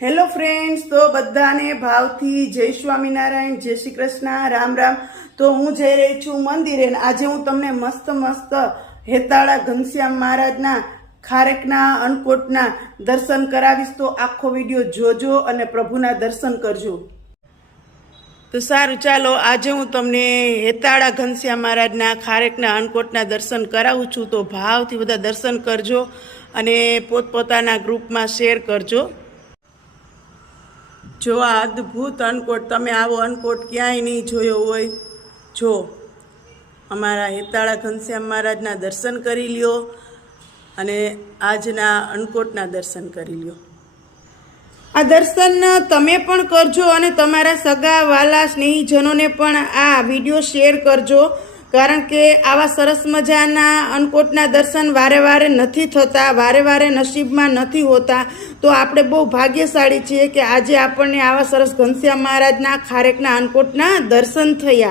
Hello friends, તો બધાને ભાવથી જય સ્વામિનારાયણ, જય શ્રી કૃષ્ણ, રામ રામ। તો હું જઈ રહી છું મંદિરે। આજે હું તમને મસ્ત હેતાળા ઘનશ્યામ મહારાજના ખારેકના અન્નકોટના દર્શન કરાવીશ। તો આખો વિડીયો જોજો અને પ્રભુના દર્શન કરજો। તો સારું, ચાલો આજે હું તમને હેતાળા ઘનશ્યામ મહારાજના ખારેકના અન્નકોટના દર્શન કરાવું છું। તો ભાવથી બધા દર્શન કરજો અને પોતપોતાના ગ્રુપમાં શેર કરજો। જો આ અદ્ભુત અન્નકોટ, તમે આવો અન્નકોટ ક્યાંય નહીં જોયો હોય। જો અમારા હેતાળા ઘનશ્યામ મહારાજના દર્શન કરી લ્યો અને આજના અન્નકોટના દર્શન કરી લ્યો। આ દર્શન તમે પણ કરજો અને તમારા સગા વાલા સ્નેહીજનોને પણ આ વિડીયો શેર કરજો, કારણ કે આવા સરસ મજાના અન્નકોટના દર્શન વારે વારે નથી થતા, વારે વારે નસીબમાં નથી હોતા। તો આપણે બહુ ભાગ્યશાળી છીએ કે આજે આપણને આવા સરસ ઘનશ્યામ મહારાજના ખારેકના અન્નકોટના દર્શન થયા।